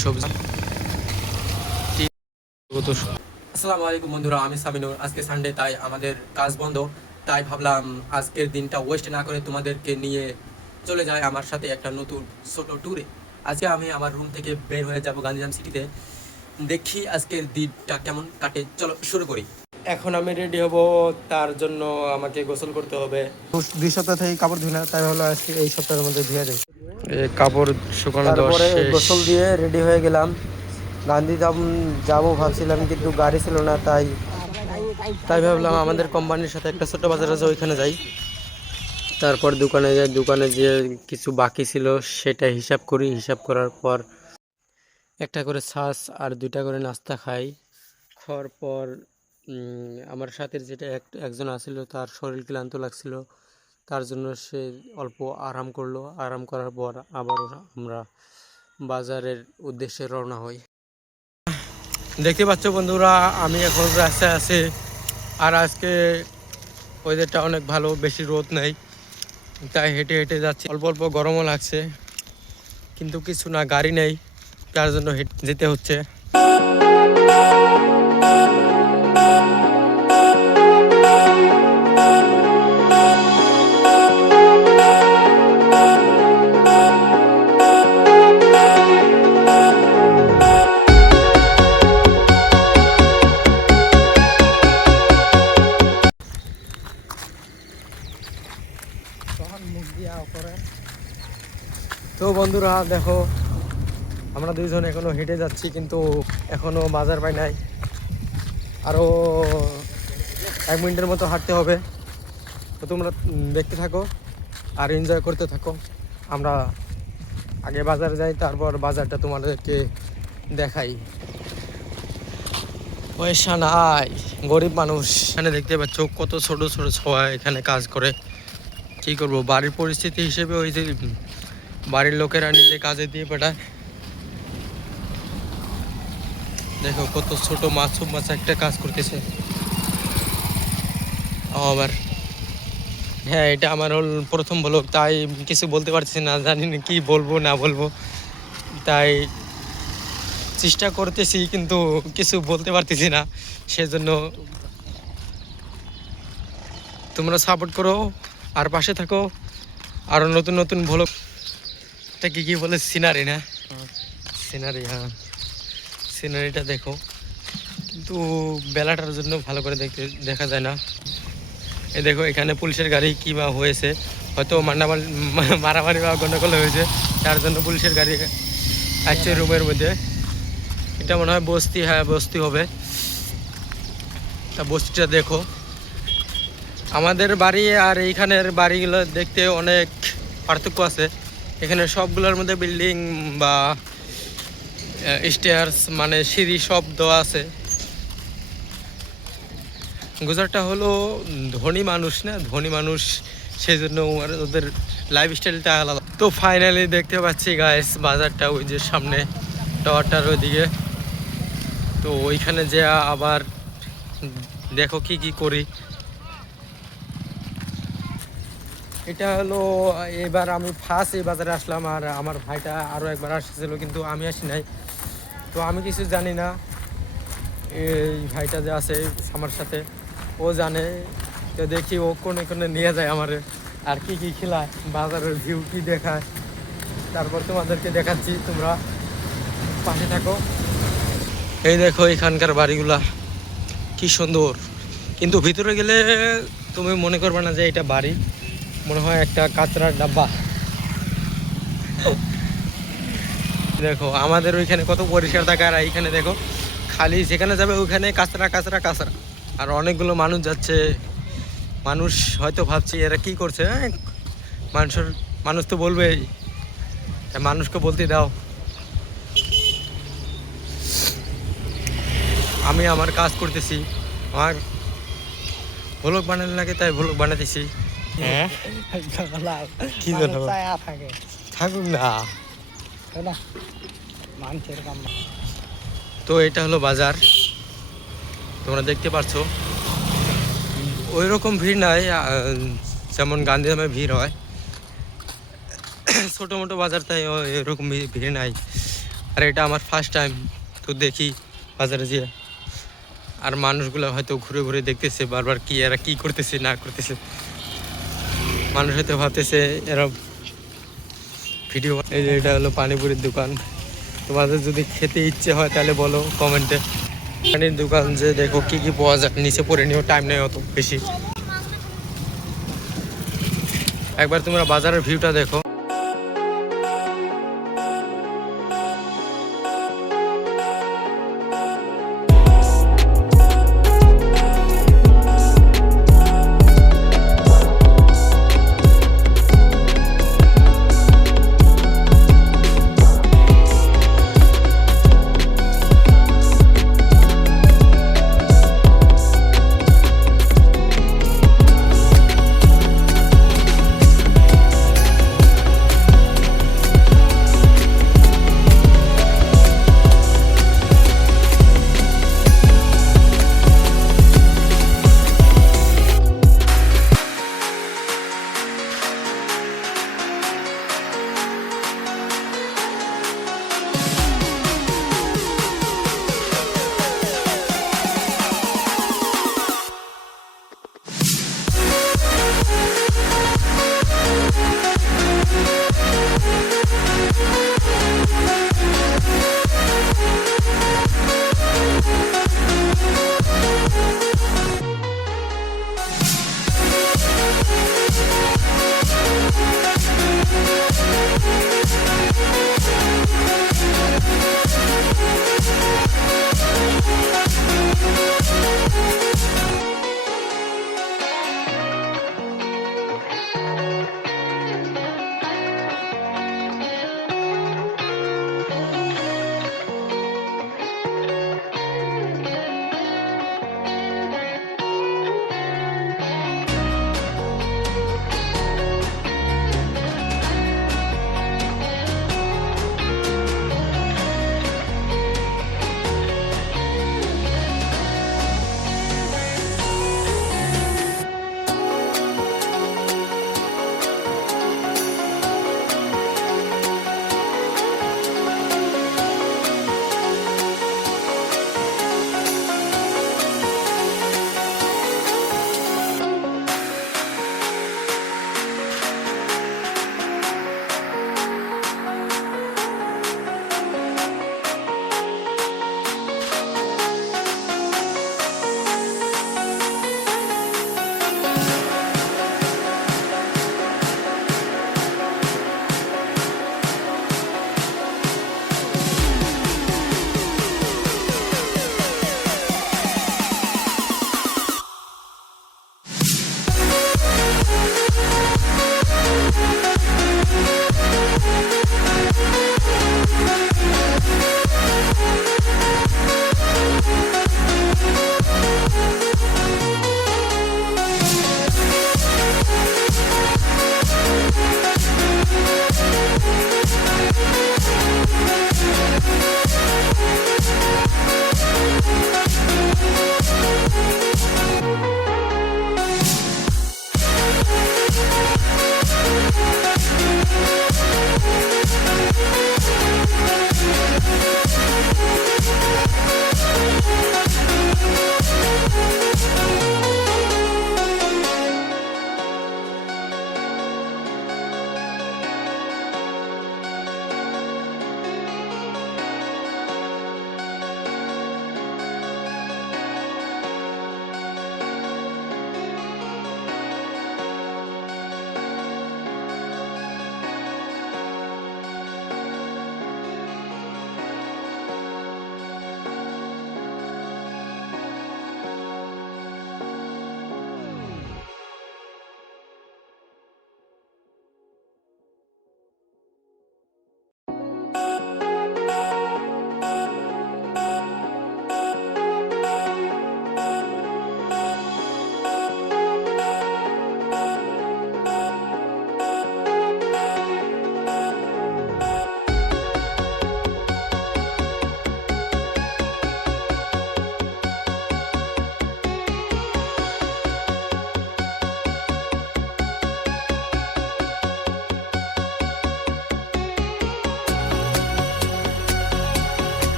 সবজি। আসসালামু আলাইকুম বন্ধুরা, আমি সামিনুর। আজকে সানডে, তাই আমাদের কাজ বন্ধ। তাই ভাবলাম আজকের দিনটা ওয়েস্ট না করে তোমাদেরকে নিয়ে চলে যায় আমার সাথে একটা নতুন ছোট ট্যুরে। আজকে আমি আমার রুম থেকে বের হয়ে যাব গান্ধীধাম সিটিতে। দেখি আজকের দিনটা কেমন কাটে। চলো শুরু করি। এখন আমি রেডি হব, তার জন্য আমাকে গোসল করতে হবে। 2 সপ্তাহ থেকে কাপড় ধুই না, তাই হলো আজকে এই সপ্তাহের মধ্যে ধুয়ে দেয়। কাপড় শুকানো দেওয়া তারপরে শেষ। গোসল দিয়ে রেডি হয়ে গেলাম। গান্ধীধাম যাবো ভাবছিলাম, কিন্তু গাড়ি ছিল না, তাই তাই ভাবলাম আমাদের কোম্পানির সাথে একটা ছোট বাজার আছে, ওইখানে যাই। তারপর দোকানে যাই, দোকানে যে কিছু বাকি ছিল সেটা হিসাব করি। হিসাব করার পর একটা করে ছাস আর 2টা করে নাস্তা খাই। খাওয়ার পর আমার সাথে যেটা একজন আসছিল, তার শরীর ক্লান্ত লাগছিল, তার জন্য সে অল্প আরাম করলো। আরাম করার পর আবারও আমরা বাজারের উদ্দেশ্যে রওনা হই। দেখতে পাচ্ছ বন্ধুরা, আমি এখন রাস্তায় আছি। আর আজকে ওয়েদারটা অনেক ভালো, বেশি রোদ নেই, তাই হেঁটে হেঁটে যাচ্ছি। অল্প অল্প গরমও লাগছে, কিন্তু কিছু না, গাড়ি নেই, তার জন্য হেঁটে যেতে হচ্ছে। তো বন্ধুরা দেখো, আমরা দুইজন এখনো হেঁটে যাচ্ছি, কিন্তু এখনো বাজার পাই নাই। আরো 1 মিনিটের মতো হাঁটতে হবে। তো তোমরা দেখতে থাকো আর এনজয় করতে থাকো। আমরা আগে বাজারে যাই, তারপর বাজারটা তোমাদেরকে দেখাই। পয়সা নাই, গরিব মানুষ। এখানে দেখতে পাচ্ছ কত ছোট ছোট সবাই এখানে কাজ করে। কি করব, বাড়ির পরিস্থিতি হিসেবে ওই যে বাড়ির লোকেরা নিজে কাজে দিয়ে পাঠায়। দেখো কত ছোট মাছুম মাছ একটা কাজ করতেছে। আবার হ্যাঁ, এটা আমার প্রথম ব্লগ, তাই কিছু বলতে পারছি না, জানি না কি বলবো না বলবো, তাই চেষ্টা করতেছি কিন্তু কিছু বলতে পারতেছি না। সেজন্য তোমরা সাপোর্ট করো আর পাশে থাকো। আরও নতুন নতুন ব্লগ। এটা কি বলে, সিনারি না? সিনারি, হ্যাঁ, সিনারিটা দেখো, কিন্তু বেলাটার জন্য ভালো করে দেখা যায় না। এই দেখো, এখানে পুলিশের গাড়ি কি বা হয়েছে, হয়তো মারামারি বা গন্ডগোল হয়েছে, তার জন্য পুলিশের গাড়ি আসছে রুমের মধ্যে। এটা মনে হয় বস্তি, হ্যাঁ বস্তি হবে। তা বস্তিটা দেখো, আমাদের বাড়ি আর এইখানের বাড়িগুলো দেখতে অনেক পার্থক্য আছে। এখানে সবগুলোর মধ্যে বিল্ডিং বা স্টেয়ার্স মানে সিঁড়ি সব দেওয়া আছে। গুজরাটটা হলো ধনী মানুষ না, ধনী মানুষ, সেই জন্য ওদের লাইফস্টাইলটা আলাদা। তো ফাইনালি দেখতে পাচ্ছি গাইস, বাজারটা ওই যে সামনে টাওয়ারটার ওইদিকে। তো ওইখানে যে আবার দেখো কি কি করি। এটা হলো, এবার আমি ফার্স্ট এই বাজারে আসলাম, আর আমার ভাইটা আরও একবার আসছিল, কিন্তু আমি আসি নাই। তো আমি কিছু জানি না, এই ভাইটা যে আছে আমার সাথে ও জানে। তো দেখি ও কোনে কোনে নিয়ে যায় আমারে, আর কি কি খেলায়, বাজারের ভিউ কি দেখায়, তারপর তোমাদেরকে দেখাচ্ছি। তোমরা পাশে থাকো। এই দেখো এখানকার বাড়িগুলা কি সুন্দর, কিন্তু ভিতরে গেলে তুমি মনে করবে না যে এটা বাড়ি, মনে হয় একটা কাঁচরার ডাব্বা। দেখো আমাদের ওইখানে কত পরিষ্কার থাকে, আর এইখানে দেখো খালি, যেখানে যাবে ওইখানে কাঁচরা কাঁচরা কাঁচরা। আর অনেকগুলো মানুষ যাচ্ছে। মানুষ হয়তো ভাবছি এরা কি করছে, মানুষ তো বলবেই, মানুষকে বলতে দাও। আমি আমার কাজ করতেছি, আমার ভ্লগ বানালে লাগে, তাই ভ্লগ বানাতেছি। হ্যাঁ, কি জন্য থাকুক না। তো এটা হলো বাজার, তোমরা দেখতে পাচ্ছ। ওই রকম ভিড় নাই, যেমন গান্ধীধামে ভিড় হয়। ছোটো মোটো বাজার, তাই এরকম ভিড় নাই। আর এটা আমার ফার্স্ট টাইম, তো দেখি বাজারে যেয়ে। আর মানুষগুলো হয়তো ঘুরে ঘুরে দেখতেছে বারবার কি এরা কি করতেছে না করতেছে। মানুষ হয়তো ভাবতেছে এরা ভিডিও। এই যে এটা হলো পানিপুরির দোকান। তোমাদের যদি খেতে ইচ্ছে হয় তাহলে বলো কমেন্টে। পানির দোকান যে দেখো কি কি পাওয়া যায়, নিচে পড়ে নিও, টাইম নেই অত বেশি। একবার তোমরা বাজারের ভিউটা দেখো।